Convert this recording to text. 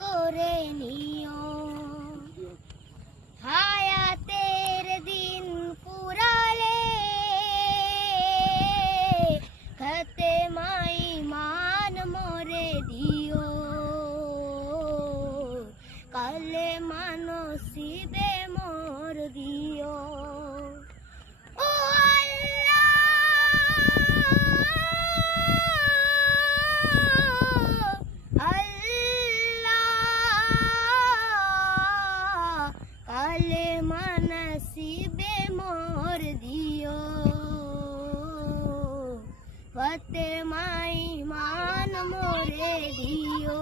করে নিও হায়াতের দিন পুরালে খতে মাই মান মোরে দিও কালে মানসিবে মোর দিও কালে মানসিবে মোর দিও ফতে মাই মান মোরে দিও।